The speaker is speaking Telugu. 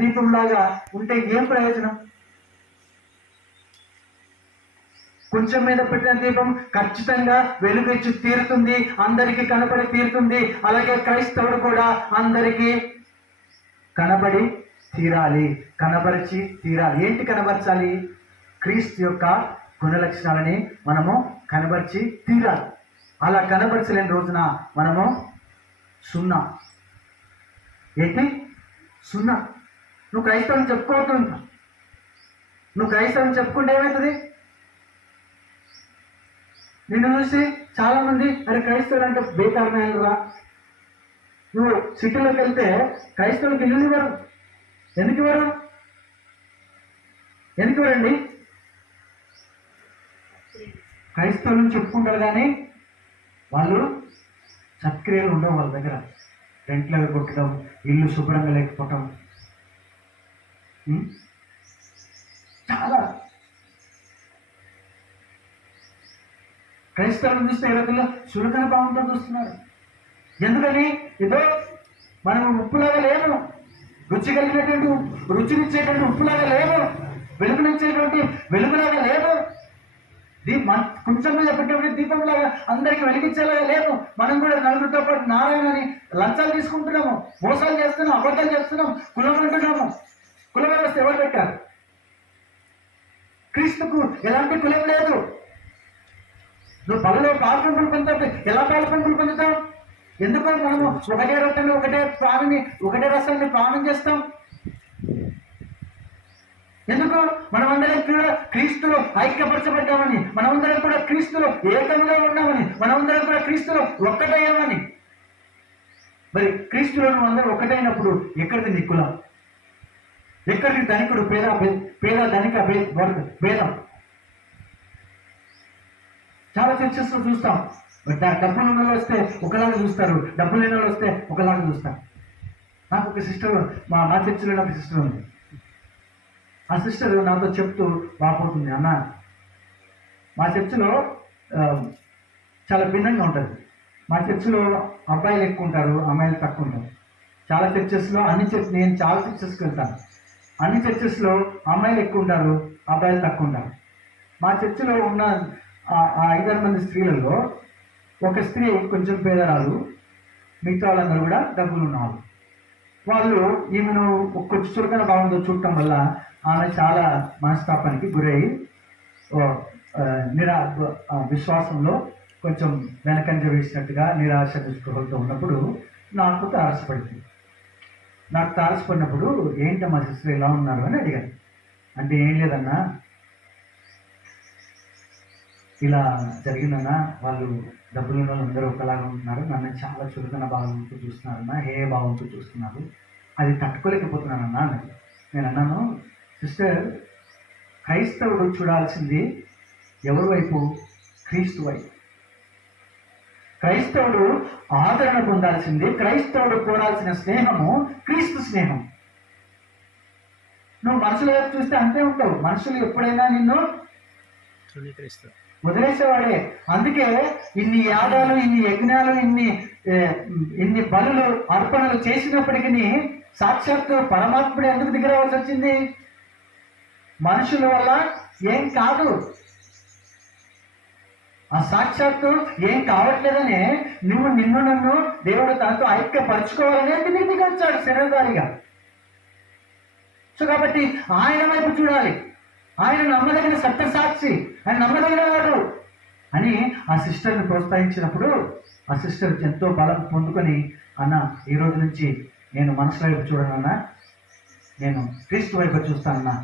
దీపంలాగా ఉంటే ఏం ప్రయోజనం? కొంచెం మీద పెట్టిన దీపం ఖచ్చితంగా వెలుగిచ్చి తీరుతుంది, అందరికీ కనబడి తీరుతుంది. అలాగే క్రైస్తవుడు కూడా అందరికీ కనబడి తీరాలి, కనబరిచి తీరాలి. ఏంటి కనబరచాలి? క్రీస్తు యొక్క గుణలక్షణాలని మనము కనబరిచి తీరాలి. అలా కనబరచలేని రోజున మనము సున్నా. ఏంటి సున్నా? నువ్వు క్రైస్తవం చెప్పుకోవద్దు. నువ్వు క్రైస్తవం చెప్పుకుంటే ఏమవుతుంది? నిన్ను చూసి చాలామంది అరే క్రైస్తవులు అంటే బేకారమైనరా. నువ్వు సిటీలోకి వెళ్తే క్రైస్తవులకు ఇల్లు ఇవ్వరు. ఎందుకు ఇవ్వరు? ఎందుకు ఇవ్వరండి? క్రైస్తవులను చెప్పుకుంటారు కానీ వాళ్ళు సత్క్రియలు ఉండవు వాళ్ళ దగ్గర. రెంట్లు అవి కొట్టడం, ఇల్లు శుభ్రంగా లేకపోవటం, చాలా. క్రైస్తవులను చూస్తే ఈ రోజుల్లో చులకన భావంతో చూస్తున్నారు. ఎందుకని? ఏదో మనం ఉప్పులాగా లేము, రుచి కలిగినటువంటి రుచినిచ్చేటువంటి ఉప్పులాగా లేము, వెలుగునిచ్చేటువంటి వెలుగులాగా లేము, కొంచెం మీద పెట్టేటువంటి దీపంలాగా అందరికీ వెలిగించేలాగా లేము. మనం కూడా నలుగురితో పాటు నారాయణని లంచాలు తీసుకుంటున్నాము, మోసాలు చేస్తున్నాం, అబద్ధాలు చేస్తున్నాం, కులం అంటున్నాము. కుల వ్యవస్థ ఎవరు పెట్టారు? క్రీస్తుకు ఎలాంటి కులం లేదు. నువ్వు బలలో పాల్పంపులు పొందుతావు. ఎలా పాల్పంపులు పొందుతావు? ఎందుకు మనము ఒకటే రొట్టెని, ఒకటే ప్రాణిని, ఒకటే రసాన్ని ప్రాణం చేస్తాం? ఎందుకు? మనమందరం కూడా క్రీస్తులో ఐక్యపరచబడ్డామని, మనమందరం కూడా క్రీస్తులో ఏకంగా ఉన్నామని, మనమందరం కూడా క్రీస్తులో ఒక్కటయ్యామని. మరి క్రీస్తులో నువ్వు అందరూ ఒక్కటైనప్పుడు ఎక్కడిది నీ కులం? ఎక్కడికి ధనికుడు పేద ధనిక భేదం? చాలా చర్చస్లో చూస్తాం. డబ్బులు ఉన్న వాళ్ళు వస్తే ఒకలాగా చూస్తారు, డబ్బులు లేని వాళ్ళు వస్తే ఒకలాగా చూస్తారు. నాకు ఒక సిస్టర్, మా చర్చిలో ఒక సిస్టర్ ఉంది. ఆ సిస్టర్ నాతో చెప్తూ బాగుపోతుంది, అన్న మా చర్చిలో చాలా భిన్నంగా ఉంటుంది. మా చర్చిలో అబ్బాయిలు ఎక్కువ ఉంటారు, అమ్మాయిలు తక్కువ ఉంటారు. చాలా చర్చెస్లో నేను చాలా చర్చెస్కి వెళ్తాను. అన్ని చర్చెస్లో అమ్మాయిలు ఎక్కువ ఉంటారు, అబ్బాయిలు తక్కువ ఉంటారు. మా చర్చిలో ఉన్న 5-6 మంది స్త్రీలలో ఒక స్త్రీ కొంచెం పేదరాలు, మిగతా వాళ్ళందరూ కూడా డబ్బులు ఉన్నవాళ్ళు. వాళ్ళు ఈమెను కొంచెం చురుకైన భావంతో చూడటం వల్ల ఆమె చాలా మనస్తాపానికి గురై విశ్వాసంలో కొంచెం వెనకంజ వేసినట్టుగా నిరాశ నిస్పృహలతో ఉన్నప్పుడు నాకు తారసపడింది. నాకు తారసపడినప్పుడు ఏంటమ్మా సిస్టర్ ఎలా ఉన్నారు అని అడిగాను. అంటే ఏం లేదన్నా, ఇలా జరిగిందన్నా, వాళ్ళు డబ్బులు ఉన్న వాళ్ళు అందరూ ఒకలాగా ఉంటున్నారు, నన్ను చాలా చురుకైన భావంతో చూస్తున్నారన్నా, ఏ భావంతో చూస్తున్నారు, అది తట్టుకోలేకపోతున్నానన్నా అన్నది. నేను అన్నాను, సిస్టర్, క్రైస్తవుడు చూడాల్సింది ఎవరి వైపు? క్రీస్తు వైపు. క్రైస్తవుడు ఆదరణ పొందాల్సింది, క్రైస్తవుడు కోరాల్సిన స్నేహము క్రీస్తు స్నేహం. నువ్వు మనుషుల వైపు చూస్తే అంతే ఉంటావు. మనుషులు ఎప్పుడైనా నిన్ను వదిలేసేవాడే. అందుకే ఇన్ని యాగాలు, ఇన్ని యజ్ఞాలు, ఇన్ని బలులు, అర్పణలు చేసినప్పటికీ సాక్షాత్తు పరమాత్ముడు ఎందుకు దిగరావాల్సి వచ్చింది? మనుషుల వల్ల ఏం కాదు. ఆ సాక్షాత్తు ఏం కావట్లేదనే నిన్ను నన్ను దేవుడు తనతో ఐక్యపరచుకోవాలనే దిగి వచ్చాడు శరీరధారిగా. సో కాబట్టి ఆయన వైపు చూడాలి. ఆయన నమ్మదగిన సత్యసాక్షి, ఆయన నమ్మదగిన వాడు అని ఆ సిస్టర్ని ప్రోత్సహించినప్పుడు ఆ సిస్టర్ ఎంతో బలం పొందుకొని, అన్న ఈ రోజు నుంచి నేను మనసు వైపు చూడనన్నా, నేను క్రీస్తు వైపు చూస్తానన్నా.